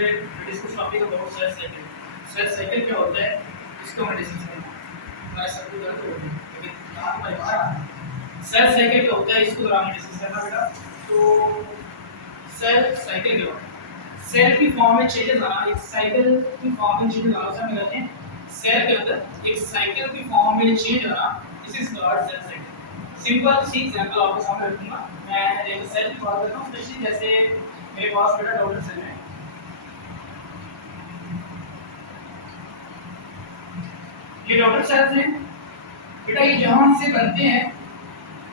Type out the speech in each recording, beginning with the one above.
Today discuss topic about cell cycle. Cell cycle क्या होता है इसको मैं डिस्कस करूंगा। मैं सब कुछ गलत हो गया लेकिन यहाँ पर हमारा सेल साइकिल क्या होता है इसको जरा हमें डिस्कस करना बेटा। तो सेल साइकिल क्या होता है, सेल की फॉर्म में चेंजेस आना, एक साइकिल की फॉर्म में चेंजेस आना समझ लेते हैं। सेल के अंदर एक साइकिल की फॉर्म में चेंज आना, this is called cell cycle. Simple सी एग्जांपल आपके सामने रखूंगा। मैं एक सेल की बात करता हूं, स्पेशली जैसे मेरे पास बेटा डॉटर सेल है। ये डॉटर सेल्स हैं बेटा, ये जहां से बनते हैं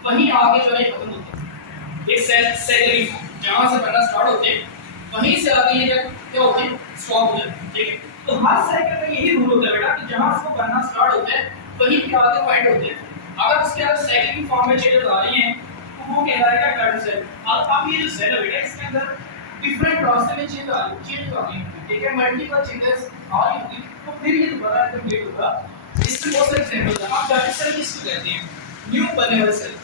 वहीं आगे जो है खत्म होते हैं। एक सेल साइकिल जहां से बनना स्टार्ट होते हैं वहीं से आगे ये क्या होते हैं, स्टॉप हो जाते हैं। ठीक है, तो हर साइकिल का यही रूल होता है बेटा कि जहां से वो बनना स्टार्ट होते हैं वहीं के आगे पॉइंट होते हैं। अगर उसके अंदर साइकिल की फॉर्म में चेंजेस आ रही हैं तो वो कहलाएगा डॉटर सेल। और अब ये जो सेल है बेटा, इसके अंदर डिफरेंट रास्ते में चेंज आ रही है। ठीक है, मल्टीपल चेंजेस आ रही होगी तो फिर ये दोबारा कंप्लीट होगा। इसकी बहुत सारे एग्जांपल हैं। आप डॉटर सेल किसको कहते हैं, न्यू बनने वाले सेल।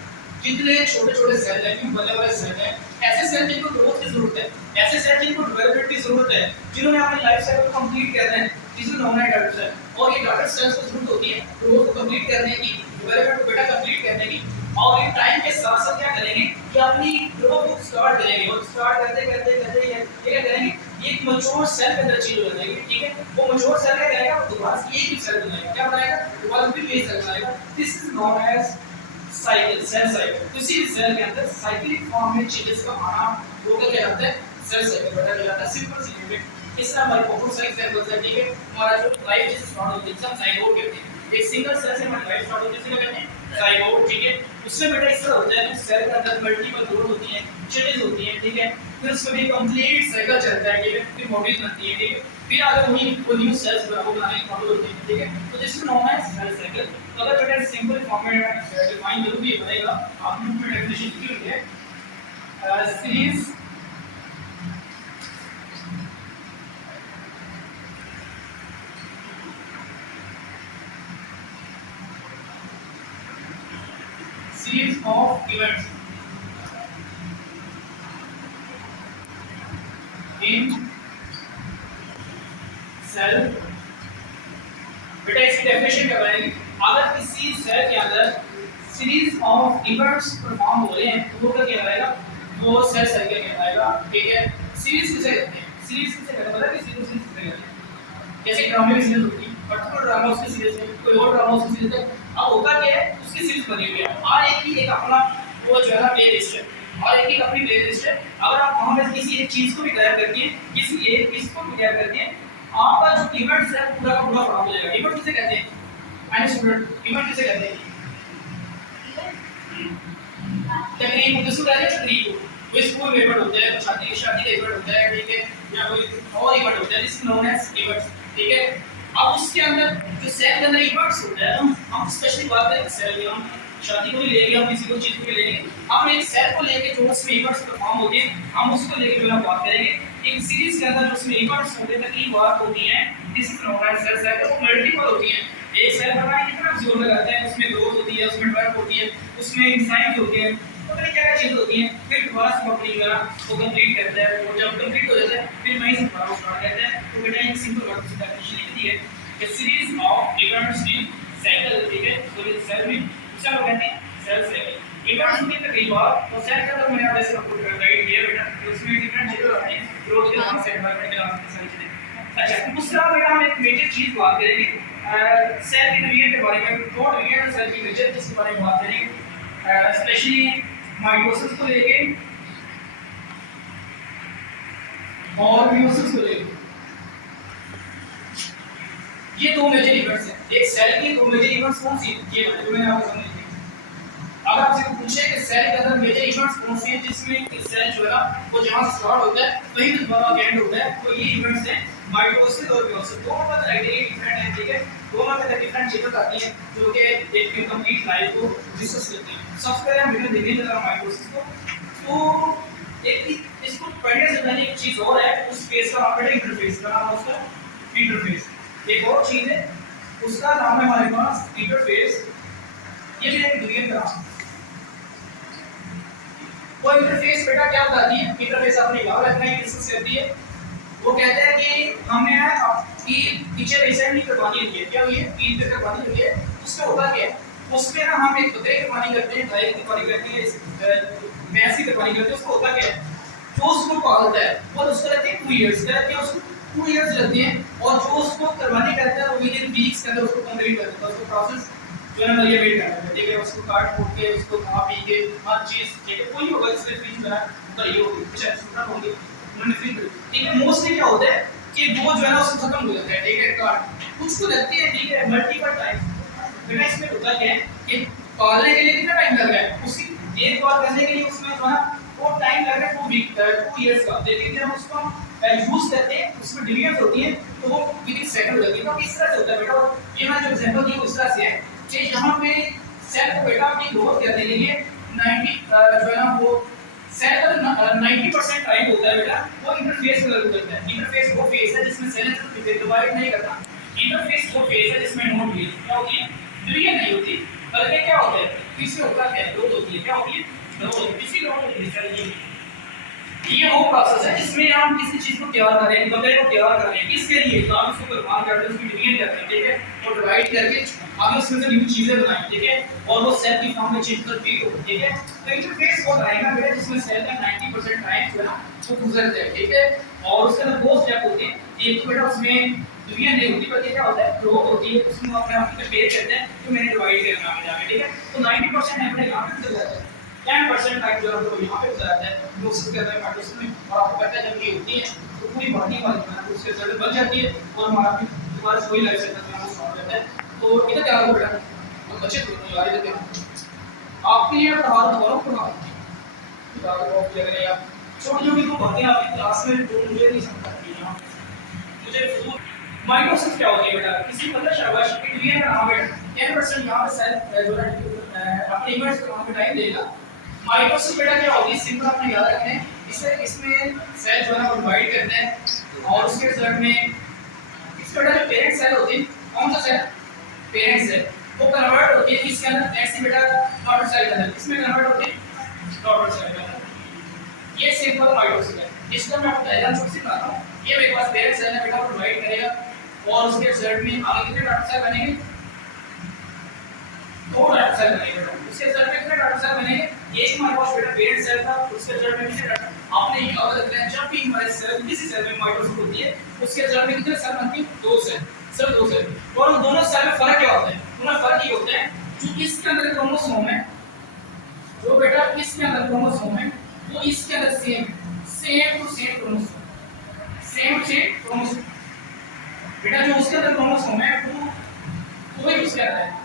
जितने छोटे छोटे सेल हैं, न्यू बनने वाले सेल हैं, ऐसे सेल जिनको ग्रोथ की जरूरत है, ऐसे सेल जिनको डेवलपमेंट की जरूरत है, जिन्होंने अपनी लाइफ साइकिल को कंप्लीट करना है, this is known as daughter cell. और ये डॉटर सेल्स को जरूरत होती है ग्रोथ को कंप्लीट करने की, डेवलपमेंट को बेटा कंप्लीट करने की। और ये टाइम के साथ साथ क्या करेंगे कि अपनी ग्रोथ को स्टार्ट करेंगे और स्टार्ट करते करते करते ये क्या करेंगे, एक मैच्योर सेल के अंदर चेंज हो जाएगी। ठीक है, वो मैच्योर सेल क्या करेगा, वो दोबारा से एक ही सेल बनाएगा। क्या बनाएगा, दोबारा फिर एक सेल बनाएगा। This is known as cycle, cell cycle. तो इसी सेल के अंदर साइक्लिक फॉर्म में चेंजेस का आना वो क्या कहलाता है, सेल साइकिल बेटा कहलाता है। सिंपल सी यूनिट इस तरह हमारी बहुत सारी एग्जांपल्स है। ठीक है, हमारा जो लाइफ जैसे स्टार्ट होती है हम जाइगोट कहते हैं, एक सिंगल सेल से हमारी लाइफ स्टार्ट होती है, इसे क्या कहते हैं, जाइगोट। ठीक है, उसमें बेटा इस तरह होता है कि सेल के अंदर मल्टीपल ग्रोथ होती है, चेंजेस होती हैं। ठीक है, फिर उसमें भी कंप्लीट साइकिल चलता है। ठीक है, फिर बॉडीज बनती है। ठीक है, फिर आगे वही वो न्यू सेल्स बनाने की मॉडल होती है। ठीक है, तो this is known as cell cycle. तो अगर बेटा सिंपल फॉर्म में डिफाइन करूं ये बनेगा, आपने उसमें डेफिनेशन लिखी हुई है, series series of events in cell। बेटा इसकी डेफिनेशन क्या बनेगी, अगर किसी सेल के अंदर सीरीज ऑफ इवेंट्स परफॉर्म हो रहे हैं तो वो क्या कहलाएगा, वो सेल साइकिल कहलाएगा। ठीक है, सीरीज किसे कहते हैं, सीरीज किसे कहते हैं, पता है कि सीरीज किसे कहते हैं। जैसे ड्रामे की सीरीज होती है, पर्टिकुलर ड्रामा उसकी सीरीज है, कोई और ड्रामा उसकी सीरीज है। अब होता क्या है, उसकी सीरीज बनी हुई है और एक ही एक अपना वो जो है प्ले लिस्ट है और एक ही अपनी प्ले लिस्ट है। अगर आप वहां में किसी एक चीज को भी गायब करती है, किसी एक इसको भी गायब करती है, आपका जो इवेंट्स है पूरा का पूरा खराब हो जाएगा। इवेंट किसे कहते हैं, माय स्टूडेंट, इवेंट किसे कहते हैं, तकरीब किसको कहते हैं, तकरीब वो स्कूल में इवेंट होता है, शादी का इवेंट होता है। ठीक है, या कोई और इवेंट होता है, this is known as events. ठीक है, अब उसके अंदर जो सेल के अंदर इवेंट्स होते हैं, हम स्पेशली बात करें सेल की, हम शादी को भी लेंगे, हम किसी को चीज को भी लेंगे, हम एक सेल को लेके जो उसमें इवेंट्स परफॉर्म होते हैं हम उसको लेके जो है बात करेंगे। एक सीरीज के अंदर जो उसमें इवेंट्स होते हैं, तकरीब बात होती है, this is known as cell cycle. वो मल्टीपल होती है, एक सेल बनाने की तरफ जोर लगाते हैं, उसमें ग्रोथ होती है, उसमें डेवलप होती है, उसमें एंजाइम्स होते हैं, पता नहीं क्या क्या चीज होती है। फिर दोबारा से अपनी वो कंप्लीट करता है, और जब कंप्लीट हो जाता है फिर वहीं से दोबारा स्टार्ट करता है। तो बेटा एक सिंपल वर्ड से डेफिनेशन लिख दी है, a series of events in cycle। ठीक है, तो इस सेल में चलो कहते हैं सेल साइकिल। इवेंट्स की तकरीबा तो सेल के अंदर मैंने जैसे आपको गाइड किया बेटा, उसमें डिफरेंट चीजें आती हैं, ग्रोथ के नाम से, एनवायरनमेंट के नाम से सारी चीजें। अच्छा, दूसरा बेटा हम एक मेजर चीज बात करेंगे सेल की डिवीजन के बारे में, दो डिवीजन सेल की मेजर जिसके बारे में बात करेंगे, स्पेशली माइटोसिस को लेके और म्यूसिस को लेके। ये दो मेजर इवेंट्स हैं, एक सेल के दो मेजर इवेंट्स कौन सी हैं, ये जो मैंने आपको समझ लिया। अगर आपसे पूछे कि सेल के अंदर मेजर इवेंट्स कौन से हैं जिसमें सेल जो है ना वो जहां से स्टार्ट होता है वहीं पे दोबारा एंड होता है, तो ये इवेंट्स हैं माइटोसिस और म्यूसिस। दोनों का क्राइटेरिया डिफरेंट है। ठीक है, दोनों में डिफरेंट चीजें आती हैं जो कि एक कंप्लीट लाइफ को डिस्कस करती हैं। सबसे पहले हम देखेंगे जरा माइटोसिस को। तो एक इसको पढ़ने से पहले एक चीज और है, उस फेस का नाम है इंटरफेस, का नाम है उसका इंटरफेस। एक और चीज है उसका नाम है हमारे पास इंटरफेस। ये भी एक डिवीजन का नाम। वो इंटरफेस बेटा क्या बताती है, इंटरफेस आपने याद रखना है, किससे होती है। वो कहते हैं कि पे हमने आपकी टीचर रिसेंटली करवानी हुई है, क्या हुई है, ईद पे करवानी हुई है। उसमें होता क्या है, उसमें ना हम एक बकरे की कुर्बानी करते हैं, गाय की कुर्बानी करते हैं, भैंस की कुर्बानी करते हैं। उसको होता क्या है, जो उसको पालता है और उसको लगते हैं 2 इयर्स, कहते हैं उसको 2 इयर्स लगते हैं, और जो उसको कुर्बानी करता है वो विद इन वीक्स के अंदर उसको कंप्लीट कर देता है। उसको प्रोसेस जो है ना ये वेट करना है, ठीक है। उसको काट कूट के उसको खा पी के हर चीज, ठीक है, कोई होगा जिसने फ्रीज बना तो ये होगी कुछ ऐसा होगी उन्होंने फ्रीज, ठीक है। मोस्टली क्या होता है कि वो जो है ना उसको खत्म हो जाता है, ठीक है, काट कुछ को लगती है, ठीक है, मल्टीपल टाइम। बेटा इसमें होता क्या है कि पालने के लिए कितना टाइम लग रहा है, उसी एक बार करने के लिए उसमें जो है वो टाइम लग रहा है 2 इयर्स का, लेकिन जब उसको यूज करते हैं उसमें डिवीजन होती है तो वो विद इन सेकंड हो जाती है। तो इस तरह से होता है बेटा। ये मैंने जो एग्जांपल दी उस तरह से है कि यहाँ पे सेल को बेटा अपनी ग्रोथ करने के लिए 90 जो है ना वो सेल का 90% टाइम होता है बेटा वो इंटरफेस में गुजरता है। इंटरफेस वो फेज है जिसमें सेल डिवाइड नहीं करता। इंटरफेस वो फेज है जिसमें नोड भी क्या होती है, डिवीजन नहीं होती, बल्कि क्या होता है, इससे होता है ग्रोथ होती है। क्या होती है, ग्रोथ होती है। इसी ग्रोथ होती है। ये वो प्रोसेस है जिसमें हम किसी चीज को तैयार कर रहे हैं, बकरे को तैयार कर रहे हैं, किसके लिए, तो हम उसको कुर्बान करते हैं, उसकी डिवीजन करते हैं, ठीक है, और डिवाइड करके हम उसमें से न्यू चीजें बनाएं, ठीक है, और वो सेल की फॉर्म में चेंज कर दी हो, ठीक है। तो इंटरफेस वो आएगा बेटा जिसमें सेल का 90% टाइम जो है ना वो गुजरता है, ठीक है। और उसके अंदर दो स्टेप होते हैं, एक तो बेटा उसमें डिवीजन नहीं होती बल्कि क्या होता है, ग्रोथ होती है। उसमें अपने आप पे पेयर करते हैं तो मैंने डिवाइड करना है जाके, ठीक है। तो 90% अपने यहां पे गुजर जाता है, 10% टाइम जो है वो यहाँ पे गुजर जाता है, जो उसके अंदर माइटोसिस में, और आपको पता है जब ये होती है तो पूरी बॉडी वाली उसके सेल बन जाती है और हमारा दोबारा से वही लाइफ साइकिल में स्टार्ट हो जाता है। तो इधर क्या हो बेटा, तो बच्चे तो यार इधर क्या आपके लिए पढ़ा रहा हूँ बहुत लग रहे हैं आप छोटी छोटी तो बातें आपकी क्लास में जो मुझे नहीं समझ आती है। मुझे माइटोसिस क्या होती है बेटा, किसी को पता शाबाश कि डिवीजन का नाम बेटा 10% यहाँ पे सेल जो है अपने इमेज को वहाँ पे टाइम देगा। माइटोसिस बेटा क्या होगी, सिंपल आपने याद रखना है। इसमें सेल जो है वो डिवाइड करते हैं और उसके रिजल्ट में इस बेटा जो पेरेंट सेल होती है, कौन सा सेल, पेरेंट सेल, वो कन्वर्ट होती है किसके अंदर, ऐसे बेटा डॉटर सेल के अंदर, इसमें कन्वर्ट होती है डॉटर सेल के अंदर। ये सिंपल माइटोसिस है। इसको मैं आपको डायग्राम से सिखाता हूँ। ये मेरे पास पेरेंट सेल है बेटा, वो डिवाइड करेगा और उसके रिजल्ट में आगे कितने डॉटर सेल बनेंगे, 2 डॉटर सेल बनेंगे बेटा। उसके रिजल्ट में कितने डॉटर सेल बनेंगे, ये हमारे पास बेटा पेरेंट सेल था, उसके रिजल्ट में कितने डॉटर, आपने याद रखना है जब भी हमारे सेल किसी सेल में माइटोसिस होती है उसके रिजल्ट में कितने सेल बनते हैं, 2 सेल, सिर्फ 2 सेल। और उन दोनों सेल में फर्क क्या होता है, उनमें फर्क ये होता है जो इसके अंदर क्रोमोसोम है, जो बेटा इसके अंदर क्रोमोसोम है वो इसके अंदर same to same chromosome, same to same chromosome बेटा, जो उसके अंदर क्रोमोसोम है वो ही उसके अंदर है।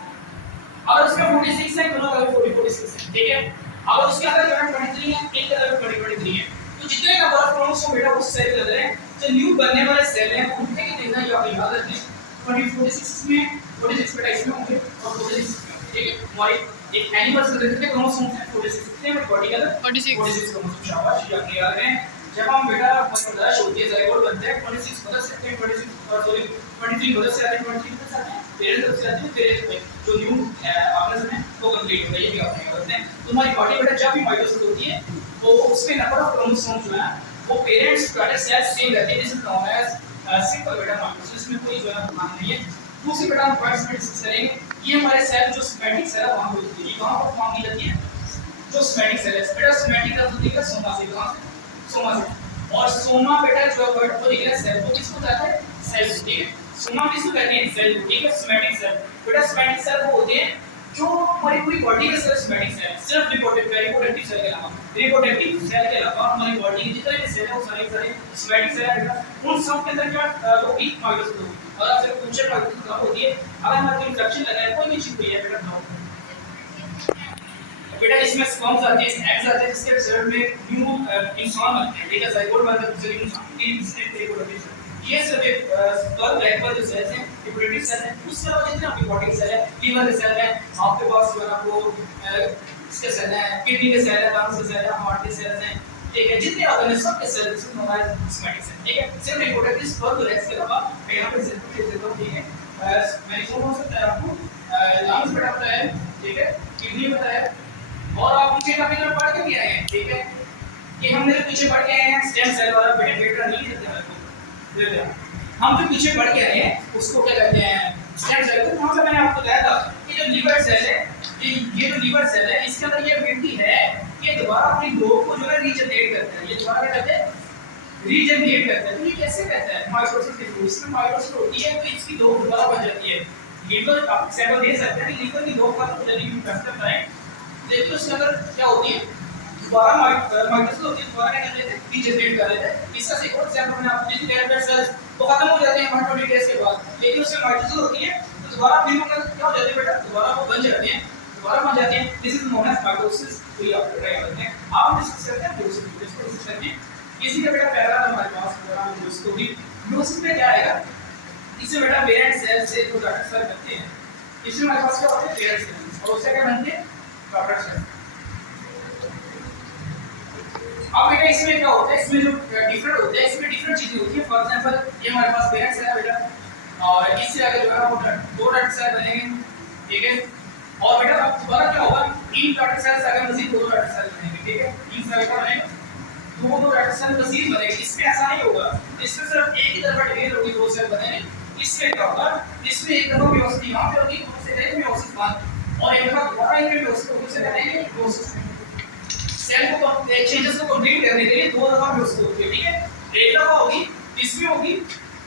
अगर उसका 46 है दोनों का 46 है, ठीक है। अगर उसके अंदर करंट 23 है, एक का करंट 23 है, तो जितने का बड़ा क्रोमोसोम बेटा उस सेल के अंदर है, जो न्यू बनने वाले सेल हैं उनके के देखना ये आप याद रखिए 46 में 46 बेटा इसमें होंगे और 46 ठीक है। हमारी एक एनिमल से कितने क्रोमोसोम हैं, 46 कितने में बॉडी के अंदर 46 क्रोमोसोम। शाबाश, ये आपने याद है। जब हम बेटा पैदाइश होती है जाइगोट बनते हैं 26 मदद से आते हैं, 26 और सॉरी 23 मदद से आते हैं, 23 मदद से आते हैं, पेरेंट तरफ से आते हैं, फिर जो न्यू ऑर्गेनिज्म है वो कंप्लीट होता है। ये भी आपने याद रखना है। तो हमारी बॉडी बेटा जब भी माइटोसिस होती है तो उसमें नंबर ऑफ क्रोमोसोम जो है वो पेरेंट्स वाले सेल सेम रहते हैं, जिसे नोन एज सिंपल बेटा माइटोसिस में कोई जो है मान नहीं है। दूसरी बेटा हम फर्स्ट में डिस्कस करेंगे ये हमारे सेल जो सोमैटिक सेल है वहां पे होती है। ये कहां पर फॉर्म की जाती है, जो सोमैटिक सेल है बेटा, सोमैटिक का होती है सोमा से, कहां से, सोमा से। और सोमा बेटा जो है वर्ड को लिखा है सेल को किसको कहते हैं, सेल, ठीक है। सोमा किसको कहते हैं, सेल, ठीक है। सोमैटिक सेल बेटा, सोमैटिक सेल वो होते हैं जो हमारी पूरी बॉडी के सेल सोमैटिक सेल, सिर्फ रिप्रोडक्टिव सेल के अलावा, रिप्रोडक्टिव सेल के अलावा हमारी बॉडी के जितने भी सेल है वो सारे सोमैटिक सेल है बेटा। उन सब के अंदर क्या वो भी माइटोसिस होती है। और आपसे पूछे माइटोसिस कब होती है, अगर हमारे कोई इंफेक्शन लगा है, कोई भी चीज हुई है बेटा, बताओ बेटा। इसमें स्पर्म्स आते हैं, एग्स आते हैं, जिसके रिजल्ट में न्यू इंसान बनते हैं, ठीक है। जाइगोट बनता है, दूसरे इंसान की रिप्रोडक्टिव ये सिर्फ एक स्पर्म बैग पर जो सेल्स हैं रिप्रोडक्टिव सेल है। उसके अलावा जितने आपकी बॉडी के सेल है, लीवर के सेल है, आपके पास जो है ना वो इसके सेल है, किडनी के सेल है, लंग्स के सेल है, हार्ट के सेल हैं, ठीक है। जितने ऑर्गन है सब के सेल इसको हमारे सोमैटिक सेल, ठीक है। सिर्फ रिप्रोडक्टिव स्पर्म और एग्स के अलावा यहाँ पे सेल के सेल ठीक है। मैं इसको बोल सकता है आपको लंग्स बेटा होता है, ठीक है, किडनी होता है। और आप पीछे का भी पढ़ के भी आए हैं, ठीक है, कि हमने पीछे पढ़ के आए हैं स्टेम सेल वाला बेटा नहीं देते हैं, हम जो पीछे बढ़ के आए हैं उसको क्या कहते हैं स्टेम सेल। तो वहां पे मैंने आपको बताया था कि जो लीवर सेल है, ये जो लीवर सेल है इसके अंदर ये एबिलिटी है कि दोबारा अपनी ग्रोथ को जो है रीजनरेट करता है। ये दोबारा क्या कहते हैं, रीजनरेट करता है। तो ये कैसे कहता है, माइटोसिस के थ्रू। इसमें माइटोसिस होती है तो इसकी ग्रोथ दोबारा बन जाती है। लीवर आप सैंपल दे सकते हैं कि लीवर की ग्रोथ का जल्दी भी कर सकता है, लेकिन उसके अंदर क्या होती है, दोबारा माइटोसिस होती है, दोबारा क्या कर लेते हैं, रीजनरेट कर लेते हैं। इसका एक और एग्जांपल मैंने आपको दी थी, रेड ब्लड सेल्स वो खत्म हो जाते हैं 120 डेज के बाद, लेकिन उससे माइटोसिस होती है तो दोबारा फिर वो क्या हो जाती है बेटा, दोबारा वो बन जाती है, दोबारा बन जाती है। This is known as mitosis. तो ये आप ट्राई करते हैं, आप डिस्कस करते हैं प्रोसेस करते हैं। इसी का बेटा पहला हमारे पास पूरा स्टोरी प्रोसेस में क्या आएगा, इससे बेटा पेरेंट सेल से जो डॉटर सेल बनते हैं, इसमें हमारे पास क्या होते हैं पेरेंट सेल, और उससे क्या बनते हैं डॉटर सेल। अब बेटा इसमें क्या होता है, इसमें जो डिफरेंट होते हैं, इसमें डिफरेंट चीजें होती है। फॉर एग्जांपल ये हमारे पास पेरेंट सेल है बेटा, और इससे आगे जो है वो दो डॉटर सेल बनेंगे, ठीक है। और बेटा अब दोबारा क्या होगा, तीन डॉटर सेल से आगे मजीद दो डॉटर सेल बनेंगे, ठीक है। तीन से आगे क्या बनेगा, दो डॉटर सेल मजीद बनेंगे। इसमें ऐसा नहीं होगा, इसमें सिर्फ एक ही तरफ ढेर होगी, दो सेल बनेंगे। इसमें क्या होगा, इसमें एक दफा मियोसिस यहां पे होगी, दूसरे से एक मियोसिस बंद, और एक दफा दोबारा इनमें मियोसिस होगी, उसे कहते हैं मियोसिस। सेल को चेंजेस को कंप्लीट करने के लिए दो दफा मियोसिस होती है, ठीक है। एक दफा होगी, इसमें होगी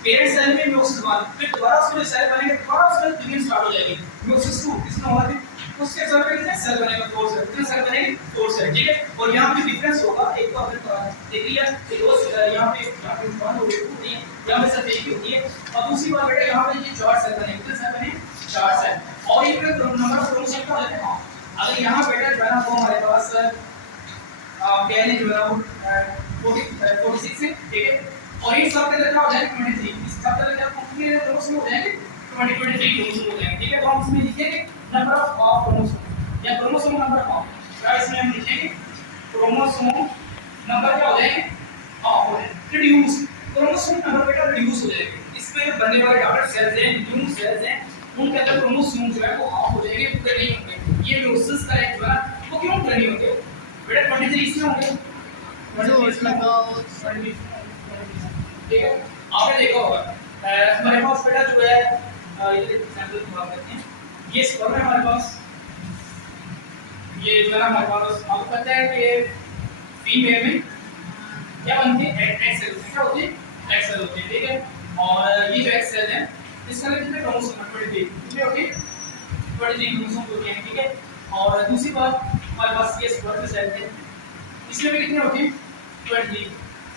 पेरेंट सेल में मियोसिस 1, फिर दोबारा उसमें सेल बनेंगे, दोबारा उसमें डिवीजन स्टार्ट हो जाएगी, मियोसिस 2 इसमें होगा, फिर उसके सेल में कितने सेल बनेगा, 4 सेल, कितने सेल बनेंगे, 4 सेल, ठीक है। और यहां पे डिफरेंस होगा, एक तो आपने देख लिया कि दो यहां पे 1 हो गई, नहीं यहां पे सिर्फ एक ही होती है। और दूसरी बात बेटा यहां पे ये 4 सेल बनेंगे, कितने सेल बने, 4 सेल। और ये नंबर ऑफ क्रोमोसोम का होता है। अगर यहां बेटा जो है ना वो हमारे पास पहले जो है वो 46 है, ठीक है। और ये सब के अंदर क्या हो जाएगा 23, इस सब के अंदर कंप्लीट क्रोमोसोम हो जाएंगे 23 क्रोमोसोम हो जाएंगे, ठीक है। तो हम इसमें लिखेंगे नंबर ऑफ क्रोमोसोम या क्रोमोसोम नंबर ऑफ, क्या इसमें हम लिखेंगे क्रोमोसोम नंबर क्या हो जाएंगे, ऑफ हो जाएंगे, रिड्यूस क्रोमोसोम नंबर बेटा रिड्यूस हो जाएंगे। इसमें बनने वाले डॉटर सेल्स हैं, न्यू सेल्स हैं, उनके अंदर क्रोमोसोम जो है वो ऑफ हो जाएंगे, पूरे नहीं होंगे। ये मियोसिस का एक जो है वो क्यों पूरे नहीं होंगे बेटा, 23 इसमें होंगे, 23 में, ठीक है। आपने देखा होगा हमारे पास बेटा जो है ये सैंपल की बात करते हैं, ये स्पर्म है हमारे पास, ये जो है हमारे पास आपको पता है कि फीमेल में क्या बनती है, एक्स सेल, क्या होती है, एक्स सेल होती है, ठीक है। और ये जो एक्स सेल है इसका कितने क्रोमोसोम 23 कितने होते हैं, 23 क्रोमोसोम होते हैं, ठीक है। और दूसरी बात हमारे पास ये स्पर्म सेल है, इसमें भी कितने होते हैं 23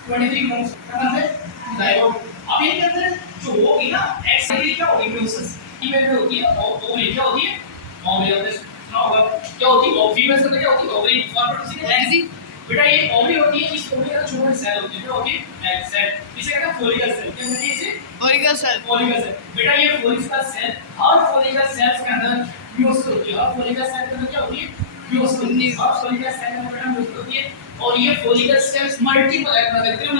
क्रोमोसोम, क्या नाम है जाइगोट। अब इनके अंदर जो होगी ना एक्स सेल क्या होगी, मियोसिस फीमेल में होती है, और ओवरी क्या होती है, ओवरी होती है, सुना होगा क्या होती है, और फीमेल से क्या होती है, ओवरी फॉर प्रोड्यूसिंग एग्स। बेटा ये ओवरी होती है, इस ओवरी का छोटा सेल होती है, क्या होती है एग सेल, इसे कहते हैं फोलिकल सेल, क्या कहते हैं इसे, फोलिकल सेल, फोलिकल सेल। बेटा ये फोलिकल सेल, हर फोलिकल सेल्स के अंदर मियोसिस होती है, हर फोलिकल सेल के अंदर क्या होती है, मियोसिस होती है, हर फोलिकल सेल के अंदर बेटा मियोसिस होती है। और ये फोलिकल सेल्स मल्टीपल एग बनाते हैं,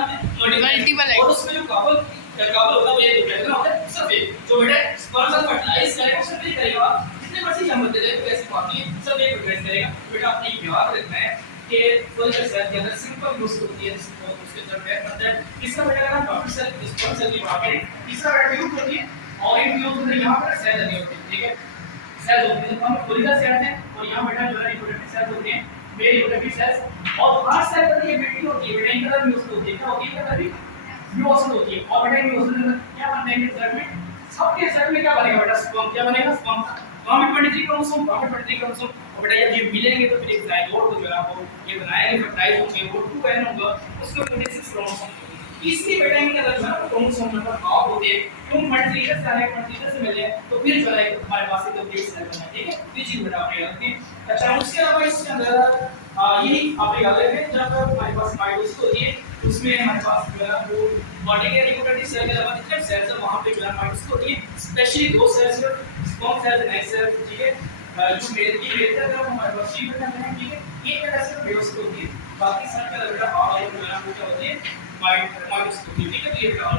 मल्टीपल एग, और उसमें जो कपल होता है वो ये कहते हैं होता है सफेद, जो बेटा स्पर्म से फर्टिलाइज करेगा उससे नहीं करेगा, जितने मर्जी जन्म दे दे कोई ऐसी बात नहीं है, सब एक फर्टिलाइज करेगा। बेटा अपने याद रखना है कि फोलिकल सेल के अंदर सिंपल मियोसिस होती है, उसके अंदर बैक बनता है। इसका बेटा अगर हम डॉटर सेल स्पर्म सेल की बात करें, तीसरा बेटा ट्यूब होती है, और एक ट्यूब के अंदर यहां पर सेल लगे होते हैं, ठीक है, सेल होते हैं, तो हम फोलिकल सेल हैं, और यहां बेटा जो है रिप्रोडक्टिव सेल होते हैं, मेल रिप्रोडक्टिव सेल्स। और हर सेल के अंदर ये बेटी होती है, बेटा इनके अंदर मियोसिस होती है, क्या होती है इनके अंदर भी मियोसिस होती है। और बेटा मियोसिस में क्या बनता है इनके सेल में, सबके सेल में क्या बनेगा बेटा, स्पर्म, क्या बनेगा, स्पर्म। वहां में 23 क्रोमोसोम, वहां में 23 क्रोमोसोम, और बेटा जब ये मिलेंगे तो फिर एक जाइगोट जो है वो ये बनाएंगे, फर्टिलाइज होंगे, वो 2n होगा, उसमें 26 क्रोमोसोम होंगे। इसलिए बेटा इनके अंदर जो है क्रोमोसोम नंबर हाफ होते हैं, क्यों 23 से सारे 23 से मिले तो फिर जो है हमारे पास एक बेस सेल बना है, ठीक है। ये चीज बेटा आपने याद रखनी। अच्छा उसके अलावा इसके अंदर यही आप याद रखें, जब हमारे पास माइटोसिस होती है उसमें हमारे पास जो है वो बॉडी के रिप्रोडक्टिव सेल के अलावा जितने सेल्स हैं वहां पे जो है माइटोसिस होती है, स्पेशली दो cells sperm cells and egg cells, ठीक है। जो मेल की तरफ हमारे पास सी बेटा है, ठीक है, ये बेटा से बेस होती है, बाकी सब का बेटा और जो है वो क्या होती है माइटोसिस होती है, ठीक है। तो ये बेटा और